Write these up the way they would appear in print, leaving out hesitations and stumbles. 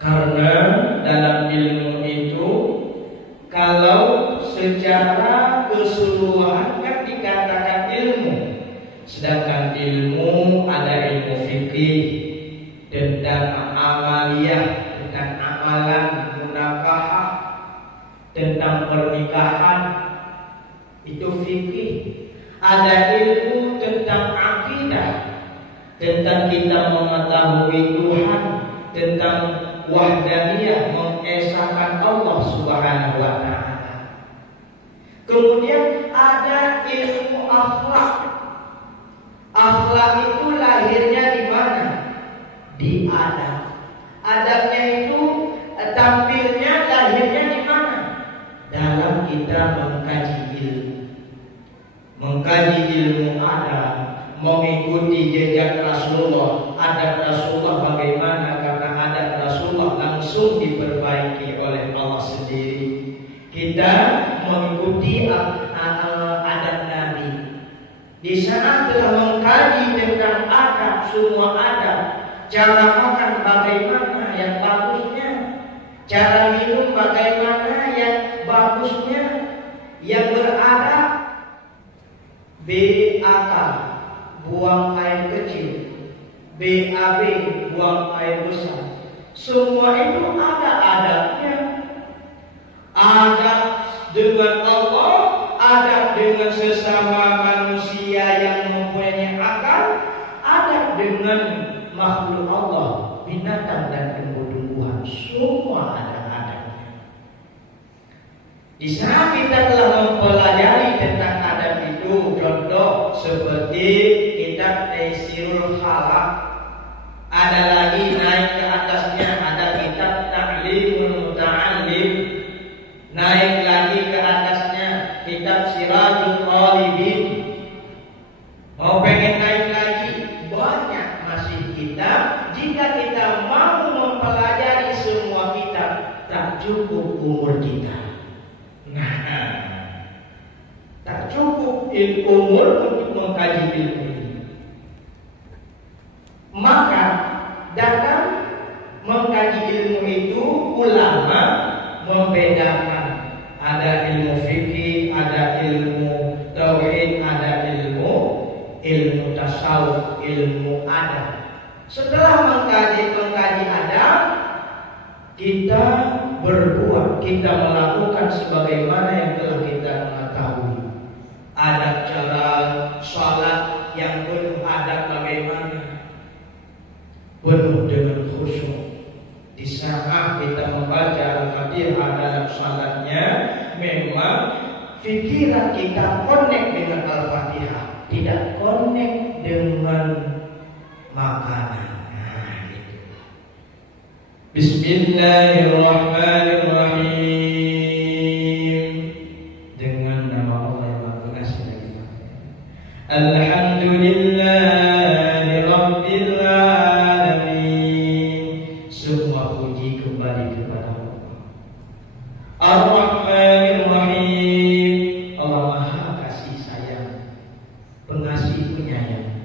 Karena dalam ilmu itu kalau secara keseluruhan kan dikatakan ilmu, sedangkan ilmu ada ilmu fikih tentang amaliyah, tentang amalan munakahah, tentang pernikahan, itu fikih. Ada ilmu tentang akidah, tentang kita mengetahui Tuhan, tentang wahdaniyah, mengesahkan Allah Subhanahu wa ta'ala. Kemudian ada ilmu akhlak. Akhlak itu lahirnya di mana? Di Adam. Adamnya itu tampilnya lahirnya di mana? Dalam kita mengkaji ilmu. Mengkaji ilmu Adam, mengikuti jejak Rasulullah. Adab Rasulullah bagaimana? Karena adab Rasulullah langsung diperbaiki oleh Allah sendiri. Kita mengikuti adab Nabi. Di sana telah mengkaji tentang adab, semua adab. Cara makan bagaimana yang bagusnya, cara minum bagaimana yang bagusnya, yang beradab. BAK, buang air kecil. BAB, buang air besar. Semua itu ada adabnya. Adab dengan Allah, adab dengan sesama manusia yang mempunyai akal, adab dengan makhluk Allah, binatang dan tumbuh-tumbuhan, semua ada adabnya. Di sana kita telah mempelajari tentang adab itu. Contoh seperti kitab Taisirul Khalaq. Ada lagi naik ke atasnya ada kitab Ta'limul Muta'allim. Naik lagi ke atasnya kitab Sirajul Talibin. Mau pengen naik lagi, banyak masih kitab. Jika kita mau mempelajari semua kitab, tak cukup umur kita. Nah, tak cukup umur untuk mengkaji ilmu ini. Maka dalam mengkaji ilmu itu ulama membedakan. Ada ilmu fikih, ada ilmu tauhid, ada ilmu tasawuf, ilmu adab. Setelah mengkaji adab, kita berbuat, kita melakukan sebagaimana yang telah kita mengetahui. Adab cara sholat yang penuh adab bagaimana? Penuh dengan khusyuk. Di saat kita membaca Al-Fatihah dalam sholatnya, memang pikiran kita connect dengan Al-Fatihah, tidak connect dengan makanan. Nah, itu. Bismillahirrahmanirrahim. Dengan nama Allah yang Maha Pengasih lagi Maha Penyayang. Alhamdulillahirabbil alamin. Semua puji kembali kepada Allah. Ar-Rahmanir-Rahim. Allah Maha Kasih Sayang, Pengasih Penyayang.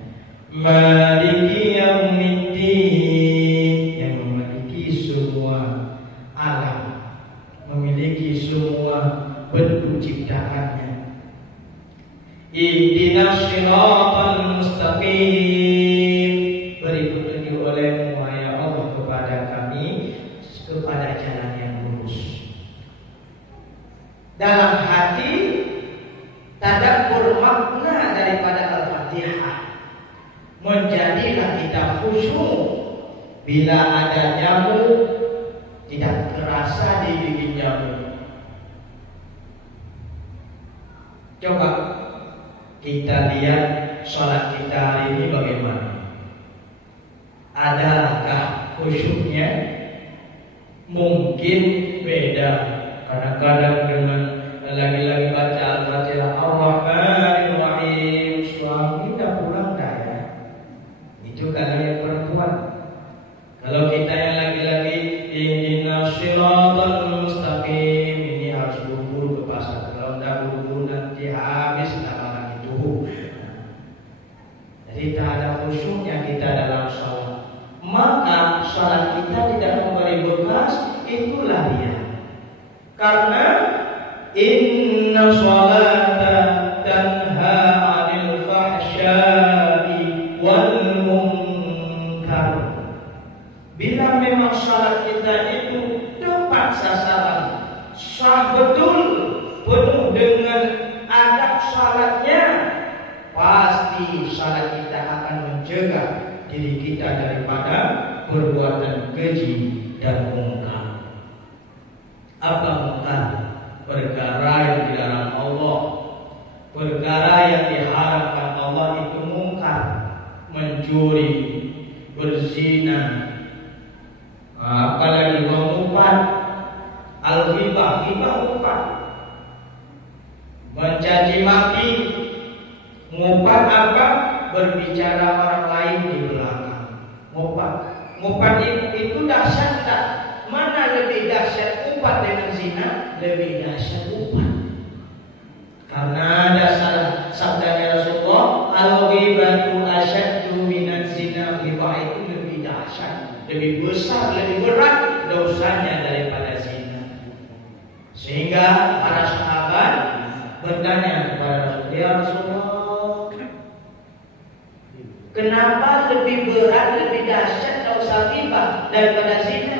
Maliki Yaumiddin, yang memiliki semua alam, memiliki semua bentuk ciptaannya. Ihdinas siratal mustaqim, beri petunjuk oleh-Mu ya Allah kepada kami kepada jalan yang lurus. Dalam hati tadabbur makna daripada Al-Fatihah, menjadilah kita khusyuk. Bila ada nyamuk, tidak terasa di gigi nyamuk. Coba kita lihat sholat kita hari ini bagaimana. Adakah khusyuknya? Mungkin beda. Kadang-kadang dengan lagi-lagi baca Al-Fatihah, Ar-Rahmanir-Rahim, suami tak pulang dah ya. Itu kalau yang perempuan. Kalau kita yang lagi-lagi ihdinas siratal mustaqim, ini harus buru-buru ke pasar. Kalau tidak buru-buru nanti habis lama itu. Jadi tak ada khusyuknya kita dalam sholat. Maka salat kita tidak memberi bekas, itulah dia. Karena inna sholata tanha 'anil fahsya'i wal munkar. Bila memang salat kita itu tepat sasaran, sah betul, penuh dengan adab salatnya, pasti salat kita akan mencegah diri kita daripada perbuatan keji dan mungkar. Apa mungkar? Perkara yang dilarang Allah, perkara yang diharapkan Allah itu mungkar. Mencuri, berzina, apalagi mengumpat, al-ghibah, umpat, mencaci maki, ngumpat apa? Berbicara orang lain di belakang. Ngumpat itu dahsyat tak? Mana lebih dahsyat umpat dengan zina? Lebih dahsyat umpat. Karena ada sabdanya Rasulullah, al-ghibatu asyaddu minaz zina. Ghibah itu lebih dahsyat, lebih besar, lebih berat dosanya daripada zina. Sehingga para sahabat bertanya kepada Rasulullah, ya Rasulullah, kenapa lebih berat, lebih dahsyat dosa ghibah daripada zina?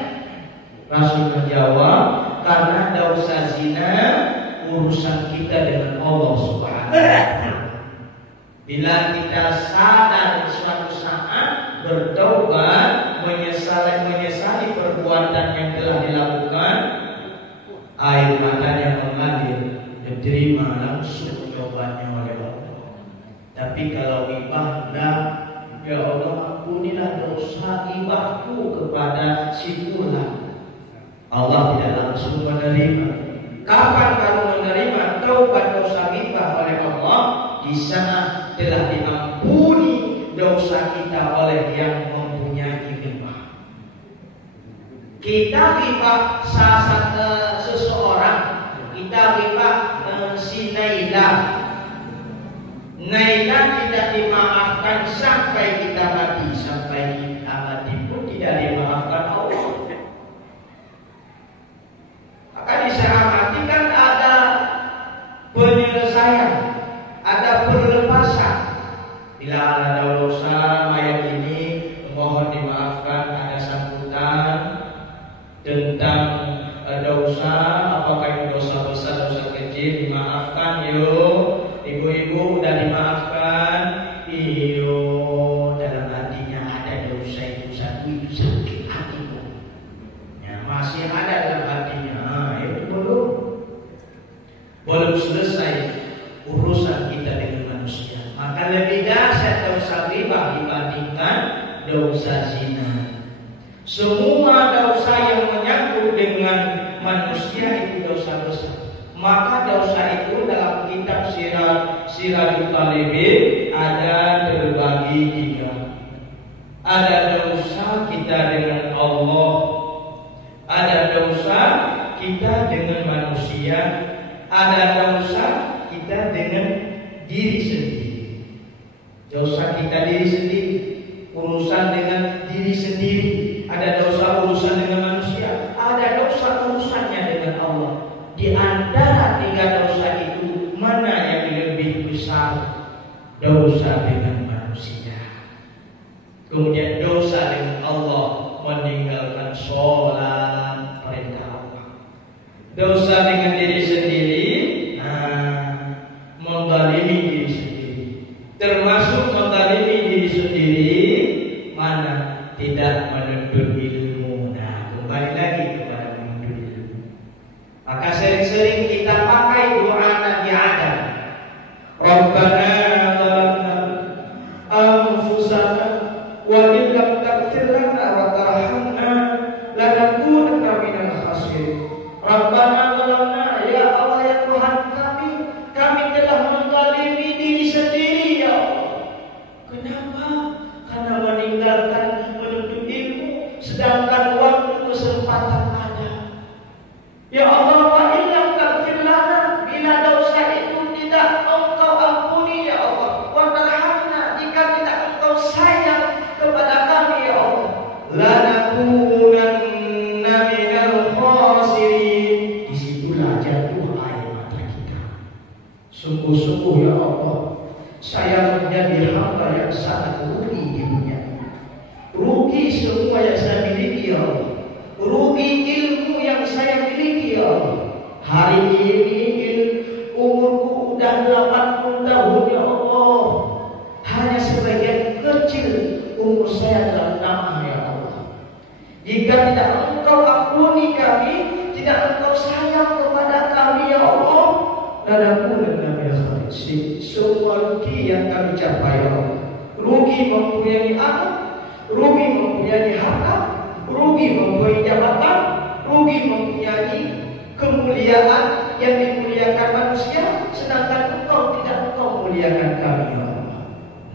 Rasul menjawab, karena dosa zina urusan kita dengan Allah Subhanahu wa ta'ala. Bila kita sadar suatu saat bertobat, menyesali perbuatan yang telah dilakukan, air matanya mengalir, diterima langsung tobatnya oleh Allah. Tapi kalau ghibah, ya Allah, ampunilah dosa ghibahku kepada si fulan. Allah tidak langsung menerima. Kapan kamu menerima taubat dosa ghibah oleh Allah? Di sana telah diampuni dosa kita oleh yang mempunyai ghibah. Kita ghibah seseorang, kita ghibah si Naila tidak dimaafkan sampai kita mati, sampai kita mati pun tidak dimaafkan Allah. Maka di saat mati kan ada penyelesaian, ada perlepasan. Bila ada dosa mayat ini mohon dimaafkan, ada sambutan tentang dosa, apakah itu dosa besar, dosa kecil, dimaafkan yuk. Ibu-ibu udah dimaafkan, iyo dalam hatinya ada dosa itu satu, itu sakit hatiku. Ya, masih ada dalam hatinya, itu belum selesai urusan kita dengan manusia. Maka lebih dahsyat dosa ghibah dibandingkan dosa zina. Semua dosa yang menyangkut dengan manusia itu dosa besar. Maka dosa itu dalam kitab Sirajul Talibin ada terbagi tiga. Ada dosa kita dengan Allah, ada dosa kita dengan manusia, ada dosa kita dengan diri sendiri. Dosa kita diri sendiri, urusan dengan diri sendiri. Ada dosa urusan dengan manusia, ada dosa urusannya dengan Allah. Di antara tiga dosa itu, mana yang lebih besar? Dosa dengan manusia. Kemudian dosa dengan Allah, meninggalkan sholat perintah Allah. Dosa dengan diri sendiri, menzalimi diri sendiri. Termasuk menzalimi diri sendiri, mana tidak menuntut ilmu. Kembali lagi kepada menuntut ilmu. Maka sering-sering kita pakai doa Nabi Adam. Rabbana zalamna anfusana wa in lam taghfir lana wa tarhamna lanakunanna minal khasirin. Rabbana zalamna, ya Allah ya Tuhan kami telah menzalimi diri sendiri ya Allah. Kenapa? Karena meninggalkan menuntut ilmu, sedangkan waktu kesempatan ada. Ya Allah, wa illam taghfir lana, bila dosa itu tidak Engkau ampuni ya Allah, wa tarhamna, jika tidak Engkau sayang kepada kami ya Allah, lana lanakunanna minal khasirin. Disitulah jatuh air mata kita. Sungguh-sungguh ya Allah, saya menjadi hamba yang sangat rugi di dunia. Rugi semua yang saya miliki ya Allah. Rugi ilmu yang saya miliki ya Allah. Hari ini umurku udah 80 tahun ya Allah. Hanya sebagian kecil umur saya dalam nama ya Allah. Jika tidak Engkau ampuni kami, tidak Engkau sayang kepada kami ya Allah, lanakunanna minal khasirin. Semua rugi yang kami capai ya Allah. Rugi mempunyai anak, rugi mempunyai harta, rugi mempunyai jabatan, rugi mempunyai kemuliaan yang dimuliakan manusia, sedangkan Engkau tidak Engkau muliakan kami ya Allah.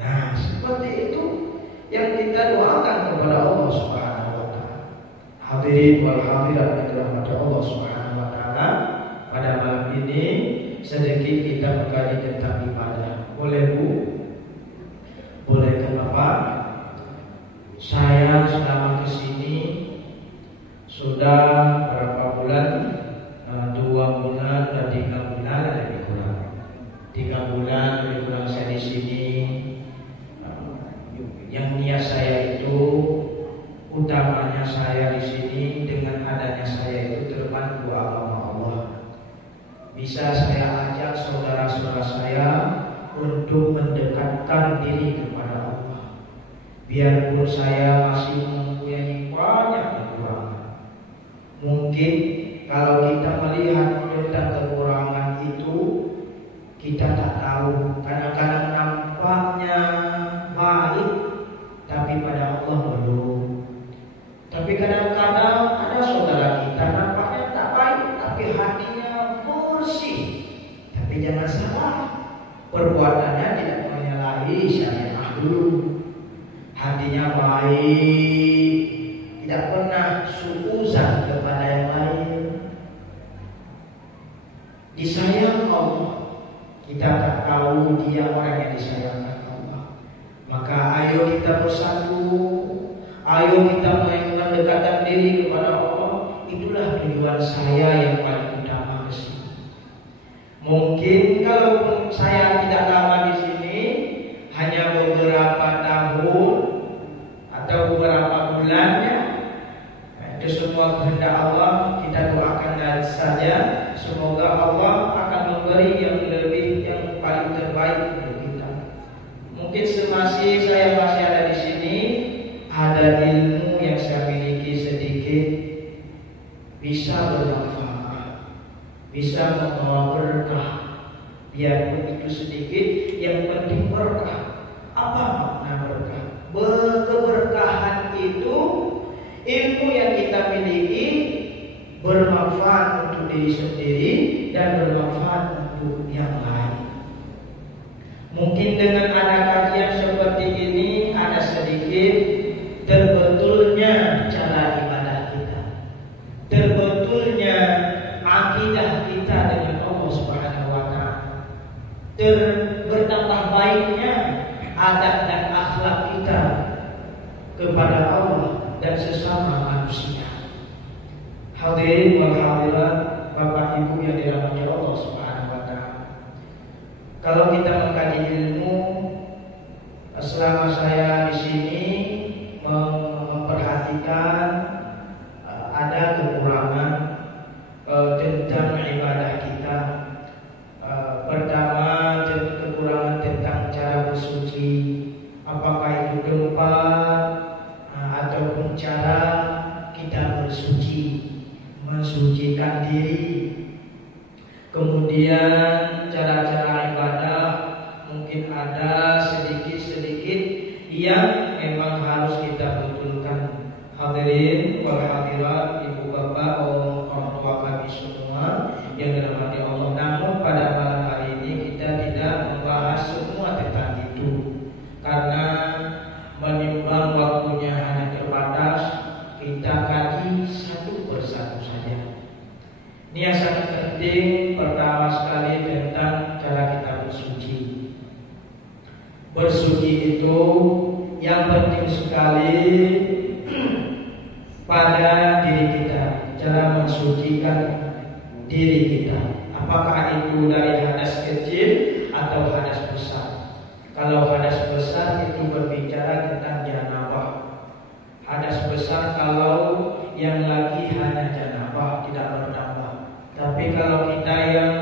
Nah, seperti itu yang kita doakan kepada Allah Subhanahu wa taala. Hadirin wal hadirat yang dirahmati Allah Subhanahu wa taala, pada malam ini sedikit kita mengkaji tentang ibadah. Boleh Bu? Boleh kan Bapak? Saya selama kesini sudah berapa bulan? 2 bulan dan 3 bulan lebih kurang. 3 bulan lebih kurang saya di sini. Yang niat saya itu, utamanya saya di sini dengan adanya saya itu terbantu agama Allah. Bisa saya ajak saudara-saudara saya untuk mendekatkan diri kepada Allah. Biarpun saya masih mempunyai banyak kekurangan. Mungkin kalau kita melihat tentang kekurangan itu, kita tak tahu. Kadang-kadang nampaknya baik, tapi pada Allah belum. Tapi kadang-kadang ada saudara kita nampaknya tak baik, tapi hatinya bersih. Tapi jangan salah, perbuatannya tidak menyalahi syariat dulu. Hatinya baik, tidak pernah suuzan kepada yang lain. Disayang Allah, kita tak tahu dia orang yang disayangkan Allah. Maka ayo kita bersatu, ayo kita mendekatkan diri kepada Allah. Itulah tujuan saya yang paling utama di sini. Mungkin kalau saya tidak lama di sini, hanya beberapa tahun atau beberapa bulannya, itu semua kehendak Allah. Kita doakan saja, semoga Allah akan memberi yang lebih, yang paling terbaik untuk kita. Mungkin semasa saya masih ada di sini, ada ilmu yang saya miliki sedikit, bisa bermanfaat, bisa membawa berkah. Biarpun itu sedikit, yang penting berkah. Apa makna berkah? Keberkahan itu ilmu yang kita miliki bermanfaat untuk diri sendiri dan bermanfaat untuk yang lain. Mungkin dengan ada kajian seperti ini, ada sedikit terbetulnya cara ibadah kita, terbetulnya akidah kita dengan Allah Subhanahu wa taala, bertambah baiknya adab dan akhlak kita kepada Allah dan sesama manusia. Hadirin wal hadirat, Bapak Ibu yang dirahmati Allah Subhanahu wa taala. Kalau kita mengkaji ilmu, selama saya di sini memperhatikan ada kekurangan tentang ibadah kita. Pertama, kekurangan tentang cara bersuci, apakah itu tempat ataupun cara kita bersuci, mensucikan diri. Kemudian cara-cara ibadah mungkin ada sedikit-sedikit yang memang harus kita betulkan. Hadirin wal hadirat, ibu bapak, orang tua kami semua yang dirahmati Allah. Namun pada malam hari ini kita tidak membahas semua tentang itu, karena menimbang waktunya hanya terbatas, kita kaji satu persatu saja. Ini yang sangat penting. Pertama sekali tentang cara kita bersuci. Bersuci itu yang penting sekali pada diri kita, cara mensucikan diri kita. Apakah itu dari hadas kecil atau hadas besar? Kalau hadas besar itu berbicara tentang janabah. Hadas besar kalau yang lagi hanya janabah, tidak bertambah. Tapi kalau kita yang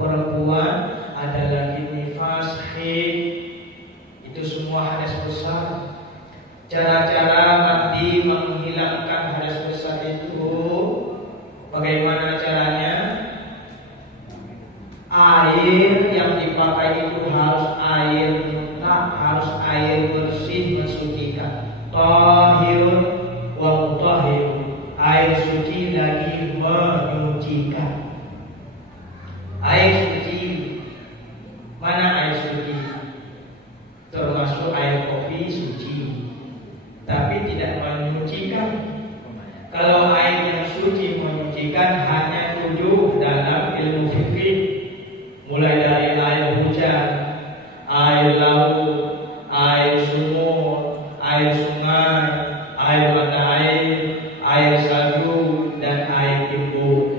perempuan ada lagi nifas, haid, itu semua hadas besar. Cara-cara mandi menghilangkan hadas besar itu bagaimana caranya? Air yang dipakai itu harus air mutlak, harus air bersih mensucikan. Tahir wa mutahhir, air suci lagi menyucikan. Air suci, mana air suci? Termasuk air kopi suci, tapi tidak menyucikan. Kalau air yang suci menyucikan hanya 7 dalam ilmu fikih, mulai dari air hujan, air laut, air sumur, air sungai, air mata air salju, dan air timbul.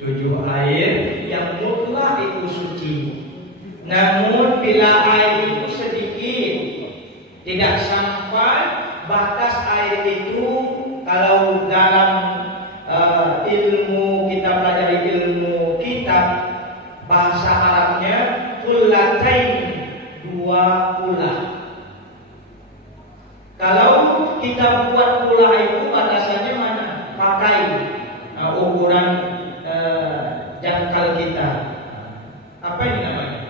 7 air yang mutlak itu suci. Namun bila air itu sedikit, tidak sampai batas air itu, kalau dalam ilmu kita pelajari ilmu kitab bahasa Arabnya kullatain, 2 kulah. Kalau kita buat kulah itu batasannya mana? Pakai ukuran jangkal kita. Apa ini namanya?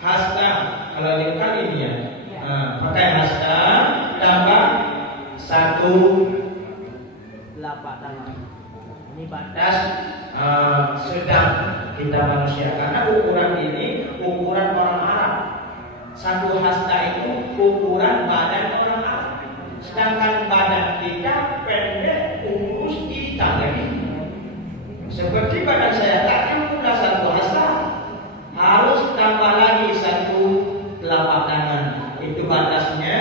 Hasta. Kalau jangkal ini ya. Pakai hasta tambah 1 telapak tangan. Ini batas sedang kita manusia, karena ukuran ini ukuran orang Arab. 1 hasta itu ukuran badan orang Arab. Sedangkan badan kita pendek, kurus, hitam lagi. Seperti badan saya tadi udah 1 hasta, harus tambah lagi 1 telapak tangan. Itu batasnya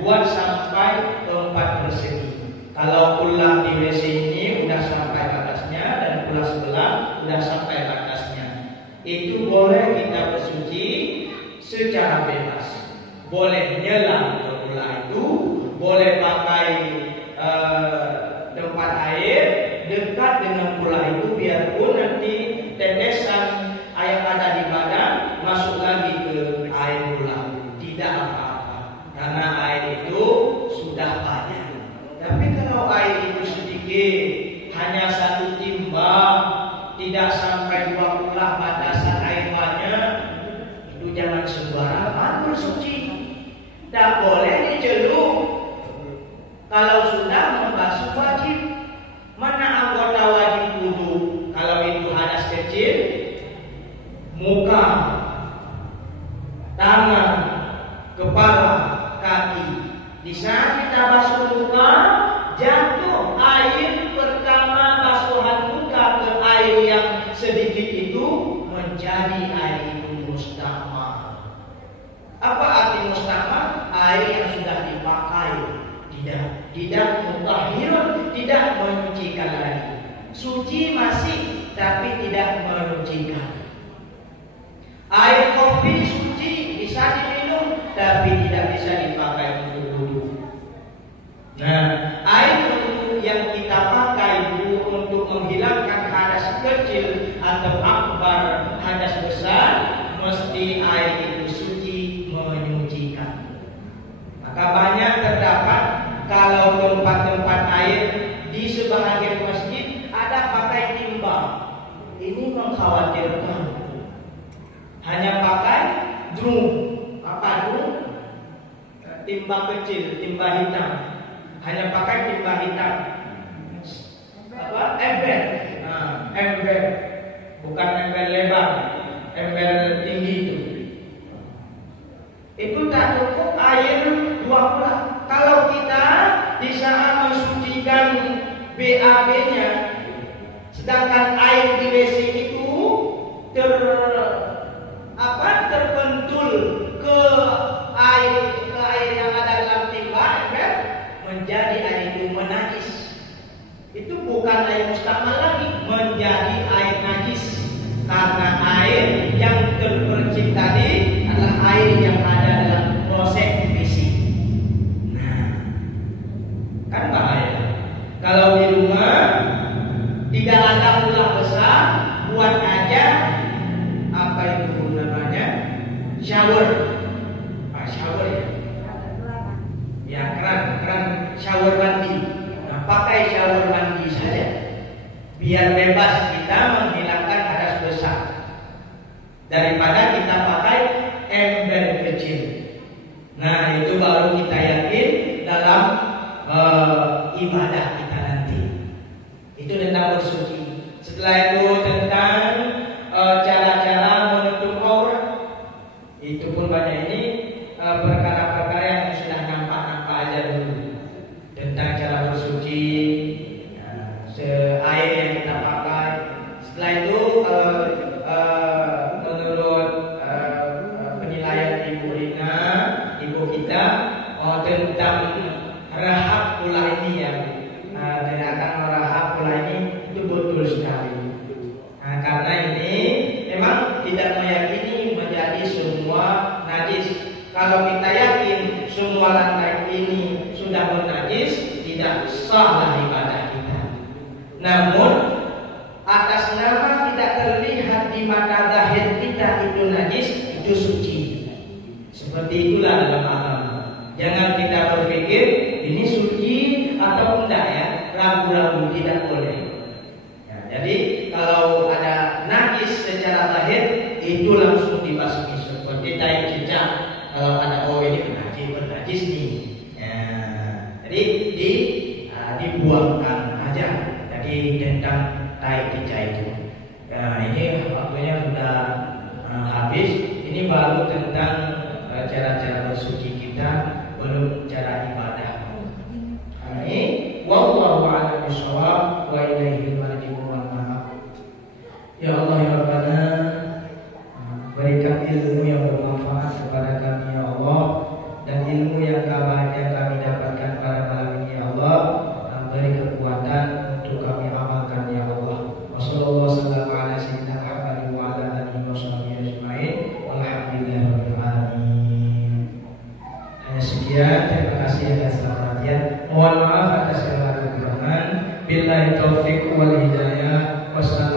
buat sampai 4 persegi. Kalau kulah di WC ini udah sampai batasnya, dan kulah sebelah udah sampai batasnya. Itu boleh kita bersuci secara bebas. Boleh nyelam ke kulah itu, boleh pakai tempat air dekat dengan kulah itu, biarpun nanti tetesan air ada di badan masuk lagi ke air kulah, tidak apa-apa, karena air itu sudah banyak. Tapi kalau air itu sedikit, hanya 1 timbang, tidak sampai 2 kulah batasan air banyak, itu jangan sembarangan bersuci. Tak boleh dicelup. Kalau sudah membasuh wajib. Mana anggota wajib wudu? Kalau itu hadas kecil, muka, tangan, kepala, kaki. Di saat kita basuh muka, jatuh air pertama basuhan muka ke air yang sedikit itu, menjadi air itu mustamah. Apa arti mustamah? Air yang sudah dipakai, tidak mutahhirun, tidak menyucikan lagi. Suci masih, tapi tidak menyucikan. Air kopi suci, bisa diminum, tapi tidak bisa dipakai untuk wudu. Nah, air yang kita pakai untuk menghilangkan hadas kecil atau akbar, hadas besar, mesti air itu suci, menyucikan. Maka banyak terdapat kalau tempat-tempat air di sebahagian masjid ada pakai timbang. Ini mengkhawatirkan. Hanya pakai drum. Apa drum? Timbang kecil, timbang hitam. Hanya pakai timbang hitam. Apa? Ember. Ember. Bukan ember lebar, ember tinggi itu. Itu tak cukup air 2 kulah. Kalau kita di saat mensucikan BAB-nya, sedangkan air di WC itu terpentul ke air yang ada dalam timba, menjadi air itu menajis. Itu bukan air mustakmal lagi, menjadi air najis. Karena air yang terpercik tadi adalah air yang ada dalam proses fisik. Nah, kan bahaya. Kalau di rumah tidak ada ulah besar, buat aja apa itu namanya shower, shower ya, ya keran shower mandi. Nah, pakai shower mandi saja, biar bebas kita menghilangkan hadas besar daripada kita pakai ember kecil. Nah, itu baru kita yakin dalam ibadah kita nanti. Itu tentang bersuci. Setelah itu tentang cara-cara menutup aurat. Itu pun banyak ini perkara-perkara yang sudah nampak-nampak aja dulu. Tentang cara bersuci, air yang kita pakai. Setelah itu menurut penilaian Ibu Rina, ibu kita, tentang rahab pula ini yang tindakan merahap pula ini itu betul sekali. Nah, karena ini memang tidak meyakini menjadi semua najis. Kalau kita yakin semua lantai ini sudah bernajis, tidak sahlah ibadah kita. Namun atas nama tidak terlihat di mata zahir kita itu najis, itu suci. Seperti itulah dalam agama. Jangan kita berpikir ini suci atau enggak ya, ragu-ragu, tidak boleh. Ya, jadi kalau ada najis secara zahir itu langsung dibasmi seperti tai cicak. Kalau ada ini bernajis nih. Ya, jadi dibuangkan aja. Jadi tentang tai cicak itu. Ya, ini waktunya sudah habis. Ini baru tentang cara-cara bersuci kita, belum cara ibadah. Ini wallahu a'lam bishawab wa ilaihi al-marji'u wal ma'ab. Ya Allah ya Rabbana, berikan ilmu yang bermanfaat kepada kami ya Allah, dan ilmu yang kami dapatkan pada malam ini ya Allah, dan beri kekuatan untuk kami amalkan ya Allah. Wassallallahu ala sayyidina Muhammad wa ala alihi washabbihi ajmain. Walhamdulillahirabbil alamin. Hanya sekian, terima kasih atas perhatian. Mohon maaf atas segala kekurangan. Billahi taufiq wal hidayah. Wassalamualaikum